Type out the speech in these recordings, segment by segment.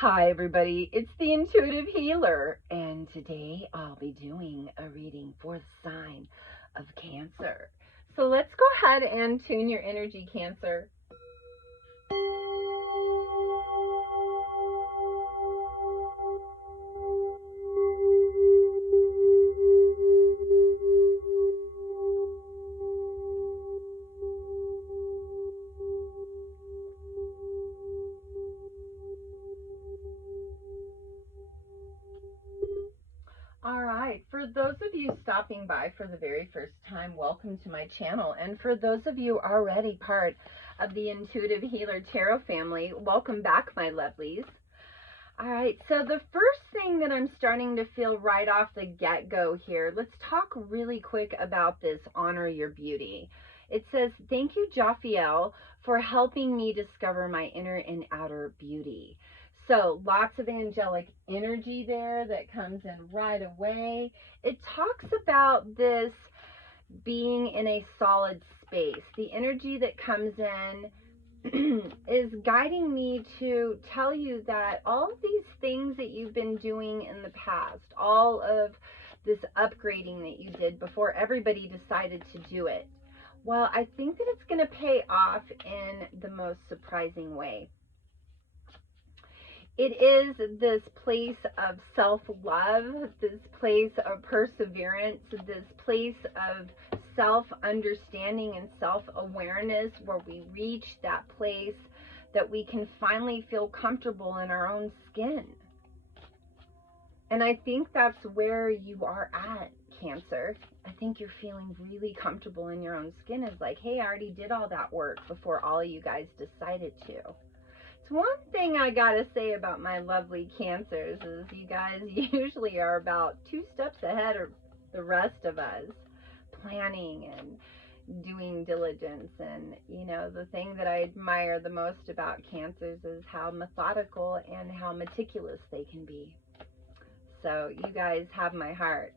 Hi everybody, it's the Intuitive Healer, and today I'll be doing a reading for the sign of Cancer. So let's go ahead and tune your energy, Cancer. All right, for those of you stopping by for the very first time, welcome to my channel. And for those of you already part of the Intuitive Healer Tarot family, welcome back, my lovelies. All right, so the first thing that I'm starting to feel right off the get-go here, let's talk really quick about this honor your beauty. It says, thank you, H.E.L.D, for helping me discover my inner and outer beauty. So lots of angelic energy there that comes in right away. It talks about this being in a solid space. The energy that comes in is guiding me to tell you that all of these things that you've been doing in the past, all of this upgrading that you did before everybody decided to do it, well, I think that it's going to pay off in the most surprising way. It is this place of self-love, this place of perseverance, this place of self-understanding and self-awareness, where we reach that place that we can finally feel comfortable in our own skin. And I think that's where you are at, Cancer. I think you're feeling really comfortable in your own skin. It's like, hey, I already did all that work before all of you guys decided to. One thing I gotta say about my lovely Cancers is you guys usually are about 2 steps ahead of the rest of us, planning and doing diligence. And you know, the thing that I admire the most about Cancers is how methodical and how meticulous they can be. So you guys have my heart.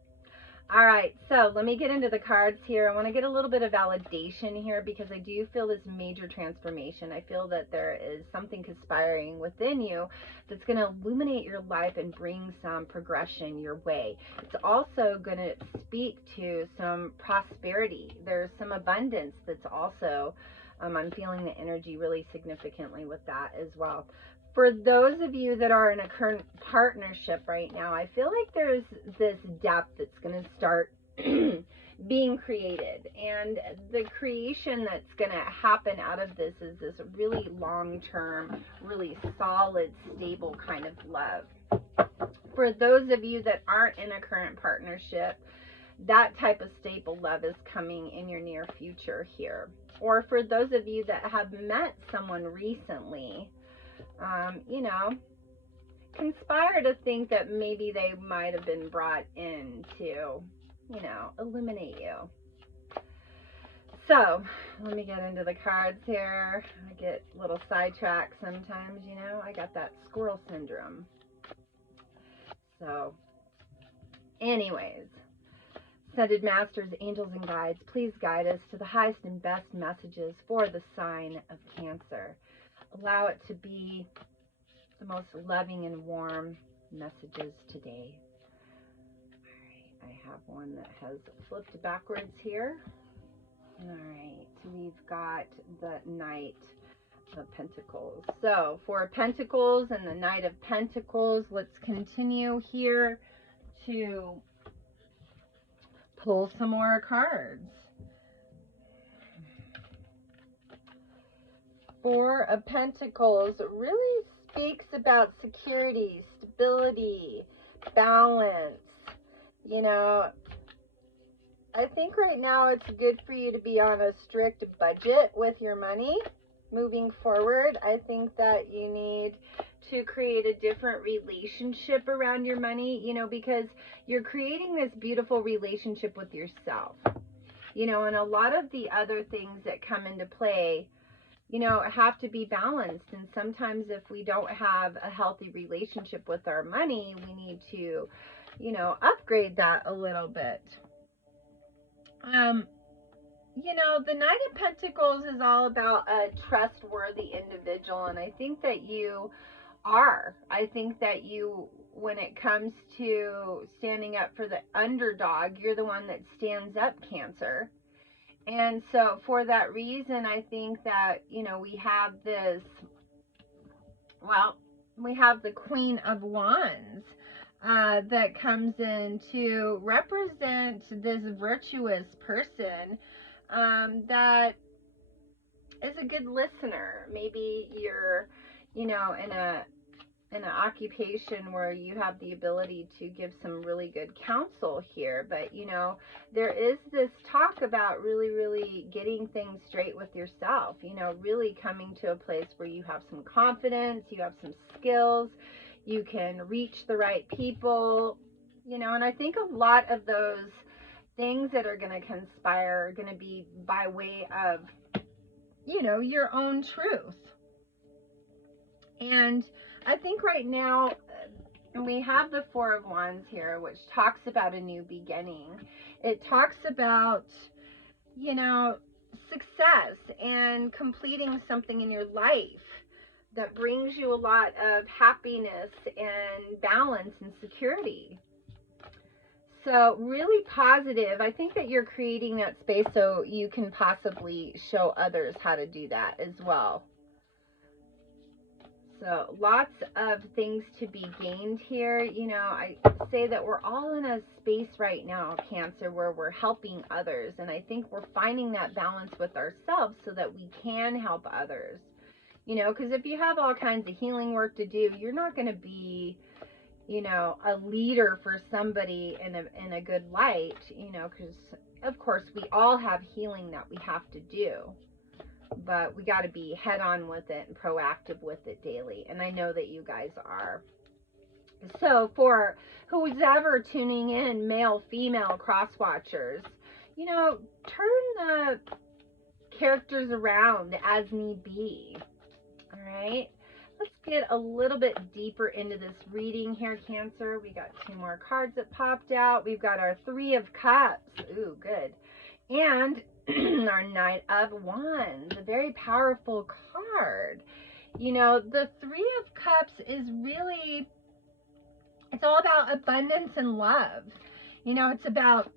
All right, so let me get into the cards here. I want to get a little bit of validation here because I do feel this major transformation. I feel that there is something conspiring within you that's going to illuminate your life and bring some progression your way. It's also going to speak to some prosperity. There's some abundance that's also, I'm feeling the energy really significantly with that as well. For those of you that are in a current partnership right now, I feel like there's this depth that's going to start being created. And the creation that's going to happen out of this is this really long-term, really solid, stable kind of love. For those of you that aren't in a current partnership, that type of stable love is coming in your near future here. Or for those of you that have met someone recently, you know, conspire to think that maybe they might have been brought in to, you know, illuminate you. So, let me get into the cards here. I get a little sidetracked sometimes, you know. I got that squirrel syndrome. So, anyways, Ascended Masters, angels, and guides, please guide us to the highest and best messages for the sign of Cancer. Allow it to be the most loving and warm messages today. All right, I have one that has flipped backwards here. All right, we've got the Knight of Pentacles. So for Pentacles and the Knight of Pentacles, let's continue here to pull some more cards. Four of Pentacles really speaks about security, stability, balance. You know, I think right now it's good for you to be on a strict budget with your money moving forward. I think that you need to create a different relationship around your money, you know, because you're creating this beautiful relationship with yourself, you know, and a lot of the other things that come into play, you know, have to be balanced. And sometimes if we don't have a healthy relationship with our money, we need to, you know, upgrade that a little bit. You know, the Knight of Pentacles is all about a trustworthy individual, and I think that you are. I think that you, when it comes to standing up for the underdog, you're the one that stands up, Cancer. And so for that reason, I think that, you know, we have this, well, we have the Queen of Wands that comes in to represent this virtuous person that is a good listener. Maybe you're, you know, in an occupation where you have the ability to give some really good counsel here, but you know, there is this talk about really getting things straight with yourself, you know, really coming to a place where you have some confidence, you have some skills, you can reach the right people, you know. And I think a lot of those things that are going to conspire are going to be by way of, you know, your own truth. And I think right now we have the Four of Wands here, which talks about a new beginning. It talks about, you know, success and completing something in your life that brings you a lot of happiness and balance and security. So really positive. I think that you're creating that space so you can possibly show others how to do that as well. So lots of things to be gained here. You know, I say that we're all in a space right now, Cancer, where we're helping others. And I think we're finding that balance with ourselves so that we can help others. You know, because if you have all kinds of healing work to do, you're not going to be, you know, a leader for somebody in a good light, you know, because of course we all have healing that we have to do. But we got to be head on with it and proactive with it daily. And I know that you guys are. So for who's ever tuning in, male, female, cross watchers, you know, turn the characters around as need be. All right. Let's get a little bit deeper into this reading here, Cancer. We got 2 more cards that popped out. We've got our 3 of Cups. Ooh, good. And our Knight of Wands, a very powerful card. You know, the 3 of Cups is really, it's all about abundance and love. You know, it's about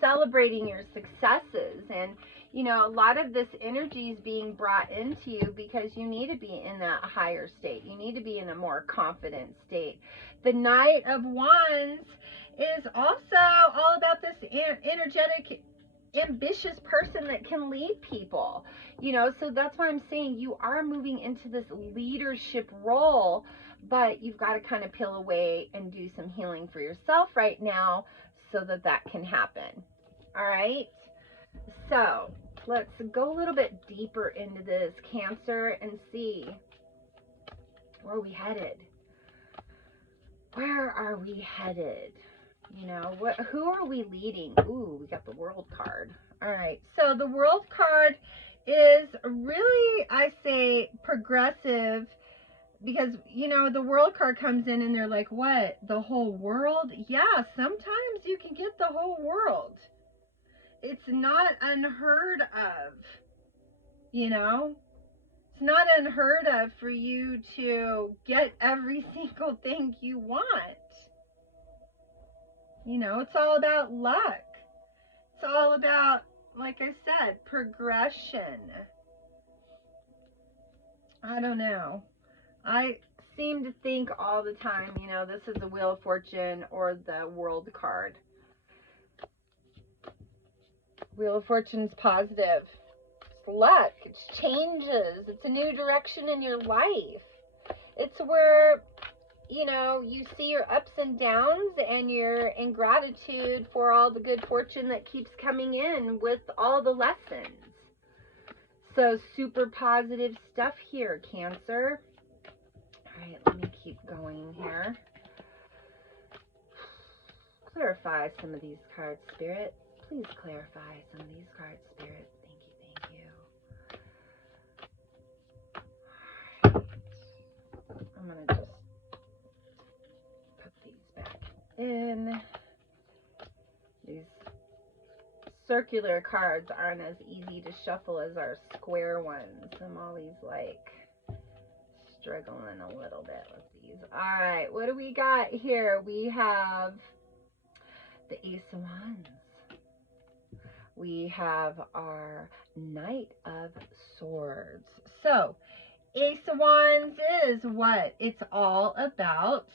celebrating your successes. And, you know, a lot of this energy is being brought into you because you need to be in that higher state. You need to be in a more confident state. The Knight of Wands is also all about this energetic, ambitious person that can lead people, you know. So that's why I'm saying you are moving into this leadership role, but you've got to kind of peel away and do some healing for yourself right now so that that can happen. All right, so let's go a little bit deeper into this, Cancer, and see where we headed. Where are we headed? You know, who are we leading? Ooh, we got the World card. All right, so the World card is really, I say, progressive, because, you know, the World card comes in and they're like, what, the whole world? Yeah, sometimes you can get the whole world. It's not unheard of, you know? It's not unheard of for you to get every single thing you want. You know, it's all about luck. It's all about, like I said, progression. I don't know. I seem to think all the time, you know, this is the Wheel of Fortune or the World card. Wheel of Fortune's positive. It's luck. It's changes. It's a new direction in your life. It's where, you know, you see your ups and downs and you're in gratitude for all the good fortune that keeps coming in with all the lessons. So super positive stuff here, Cancer. All right, let me keep going here. Clarify some of these cards, Spirit. Please clarify some of these cards, Spirit. Thank you. All right. I'm going to just put these back in. These circular cards aren't as easy to shuffle as our square ones. I'm always like struggling a little bit with these. All right, what do we got here? We have the Ace of Wands. We have our Knight of Swords. So, Ace of Wands is what? It's all about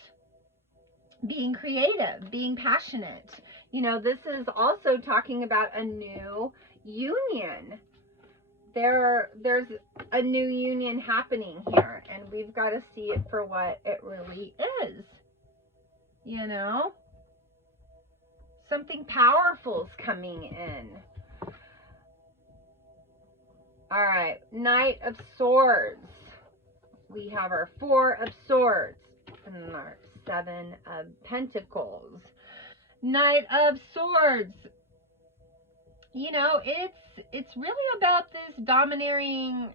being creative, being passionate. You know, this is also talking about a new union. There's a new union happening here, and we've got to see it for what it really is. You know? Something powerful is coming in. All right, Knight of Swords. We have our Four of Swords and our Seven of Pentacles. Knight of Swords. You know, it's really about this domineering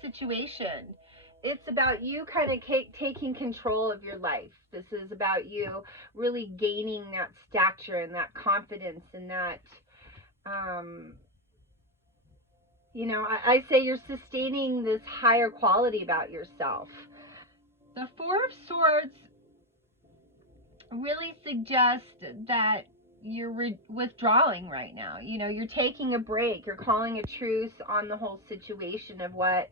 situation. It's about you kind of taking control of your life. This is about you really gaining that stature and that confidence and that, you know, I say you're sustaining this higher quality about yourself. The Four of Swords really suggests that you're withdrawing right now. You know, you're taking a break. You're calling a truce on the whole situation of what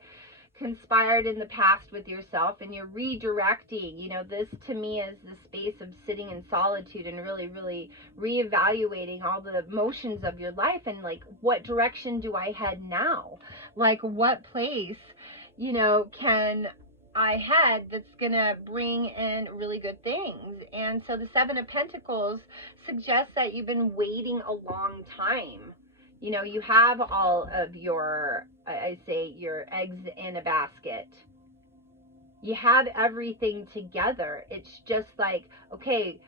conspired in the past with yourself, and you're redirecting. You know, this to me is the space of sitting in solitude and really reevaluating all the motions of your life and like, what direction do I head now? Like, what place, you know, can I head that's gonna bring in really good things? And so the Seven of Pentacles suggests that you've been waiting a long time. You know, you have all of your, I say, your eggs in a basket. You have everything together. It's just like, okay,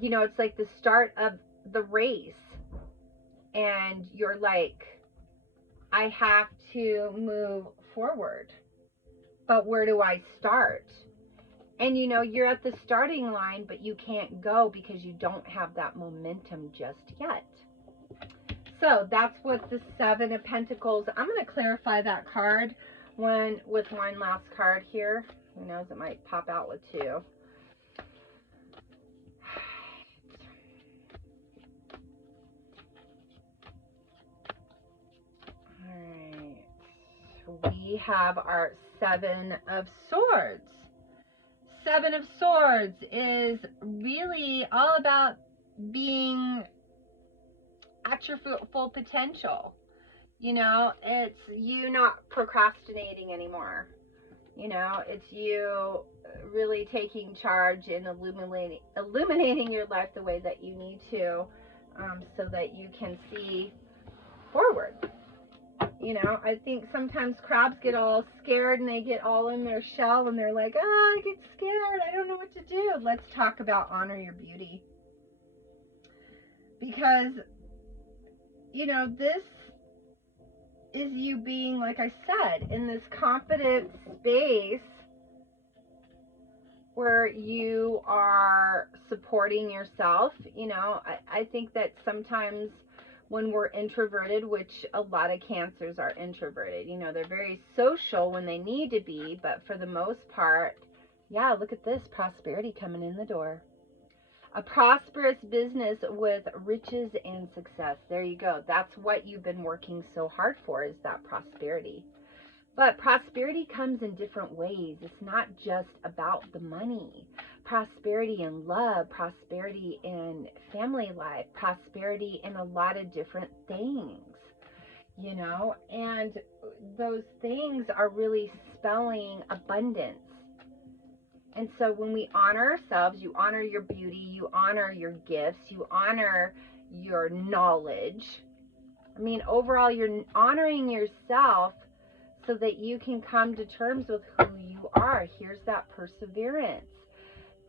you know, it's like the start of the race. And you're like, I have to move forward. But where do I start? And, you know, you're at the starting line, but you can't go because you don't have that momentum just yet. So that's what the Seven of Pentacles. I'm going to clarify that card with one last card here. Who knows, it might pop out with two. All right. We have our Seven of Swords. Seven of Swords is really all about being at your full potential. You know, it's you not procrastinating anymore. You know, it's you really taking charge and illuminating your life the way that you need to, so that you can see forward. You know, I think sometimes crabs get all scared and they get all in their shell and they're like, I get scared, I don't know what to do. Let's talk about honor your beauty. Because, you know, this is you being, like I said, in this confident space where you are supporting yourself. You know, I think that sometimes when we're introverted, which a lot of Cancers are introverted, you know, they're very social when they need to be, but for the most part, yeah, look at this, prosperity coming in the door. A prosperous business with riches and success. There you go. That's what you've been working so hard for, is that prosperity. But prosperity comes in different ways. It's not just about the money. Prosperity in love, prosperity in family life, prosperity in a lot of different things, you know, and those things are really spelling abundance. And so when we honor ourselves, you honor your beauty, you honor your gifts, you honor your knowledge. I mean, overall, you're honoring yourself so that you can come to terms with who you are. Here's that perseverance.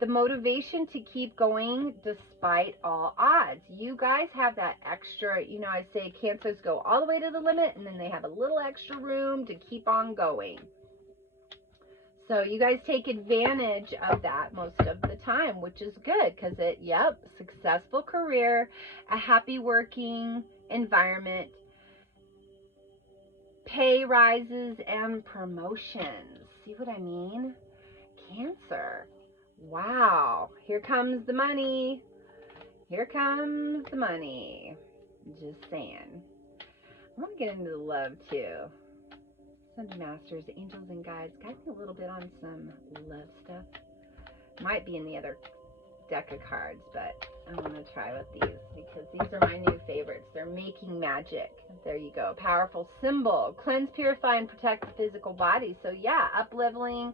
The motivation to keep going despite all odds. You guys have that extra, you know, I say Cancers go all the way to the limit and then they have a little extra room to keep on going. So you guys take advantage of that most of the time, which is good because it, yep, successful career, a happy working environment, pay rises and promotions. See what I mean? Cancer. Wow. Here comes the money. Here comes the money. Just saying. I want to get into the love too. Sons and Masters, Angels and Guides. Guide me a little bit on some love stuff. Might be in the other deck of cards, but I'm going to try with these because these are my new favorites. They're making magic. There you go. Powerful symbol. Cleanse, purify, and protect the physical body. So yeah, up-leveling,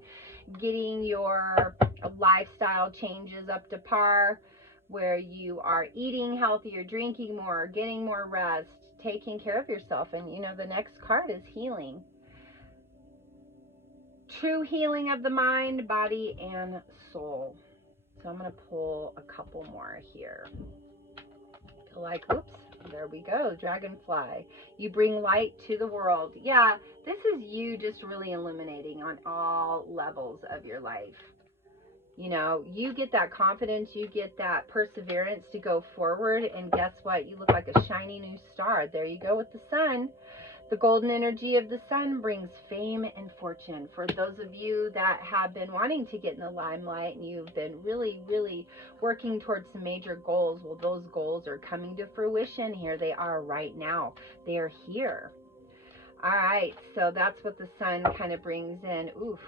getting your lifestyle changes up to par, where you are eating healthier, drinking more, getting more rest, taking care of yourself. And you know, the next card is healing. True healing of the mind, body, and soul. So I'm going to pull a couple more here. Feel like, oops, there we go. Dragonfly. You bring light to the world. Yeah, this is you just really illuminating on all levels of your life. You know, you get that confidence, you get that perseverance to go forward, and guess what? You look like a shiny new star. There you go with the sun. The golden energy of the sun brings fame and fortune. For those of you that have been wanting to get in the limelight and you've been really, really working towards some major goals, well, those goals are coming to fruition. Here they are right now. They are here. All right, so that's what the sun kind of brings in. Oof,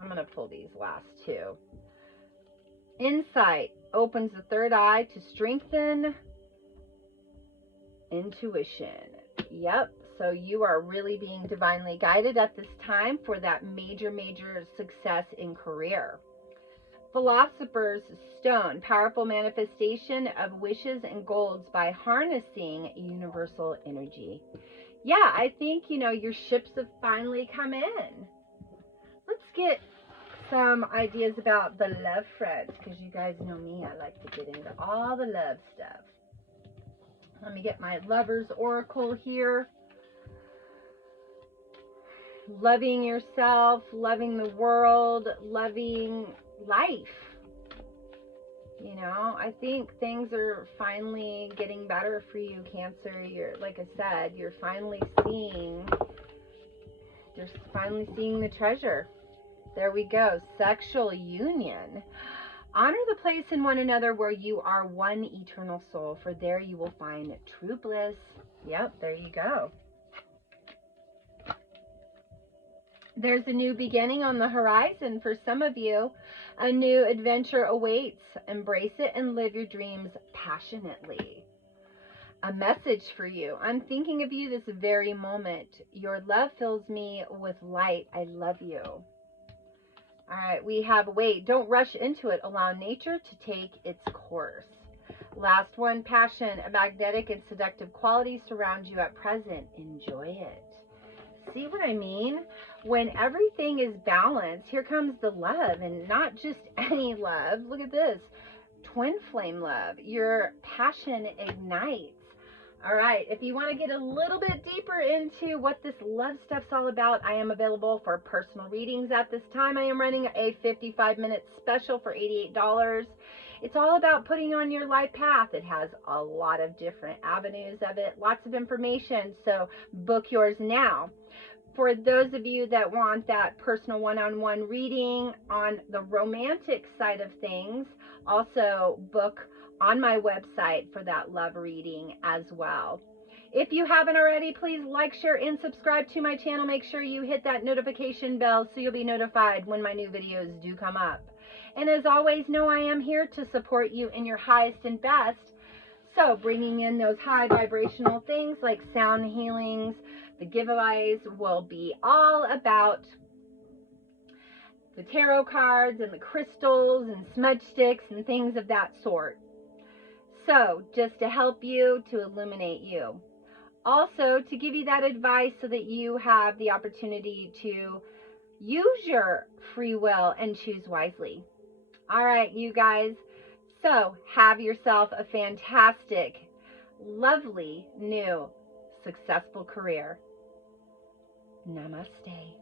I'm going to pull these last two. Insight opens the third eye to strengthen intuition. Yep. So you are really being divinely guided at this time for that major, major success in career. Philosopher's Stone, powerful manifestation of wishes and goals by harnessing universal energy. Yeah, I think, you know, your ships have finally come in. Let's get some ideas about the love front, because you guys know me, I like to get into all the love stuff. Let me get my Lover's Oracle here. Loving yourself, loving the world, loving life. You know, I think things are finally getting better for you, Cancer. You're, like I said, you're finally seeing the treasure. There we go. Sexual union. Honor the place in one another where you are one eternal soul, for there you will find true bliss. Yep, there you go. There's a new beginning on the horizon for some of you. A new adventure awaits. Embrace it and live your dreams passionately. A message for you. I'm thinking of you this very moment. Your love fills me with light. I love you. All right, we have wait. Don't rush into it. Allow nature to take its course. Last one, passion. A magnetic and seductive quality surrounds you at present. Enjoy it. See what I mean? When everything is balanced, here comes the love, and not just any love. Look at this. Twin flame love. Your passion ignites. All right, if you want to get a little bit deeper into what this love stuff's all about, I am available for personal readings at this time. I am running a 55-minute special for $88. It's all about putting on your life path. It has a lot of different avenues of it, lots of information, so book yours now. For those of you that want that personal one-on-one reading on the romantic side of things, also book on my website for that love reading as well. If you haven't already, please like, share, and subscribe to my channel. Make sure you hit that notification bell so you'll be notified when my new videos do come up. And as always, know I am here to support you in your highest and best. So bringing in those high vibrational things like sound healings, the giveaways will be all about the tarot cards and the crystals and smudge sticks and things of that sort. So just to help you, to illuminate you. Also to give you that advice so that you have the opportunity to use your free will and choose wisely. All right, you guys. So have yourself a fantastic, lovely, new, successful career. Namaste.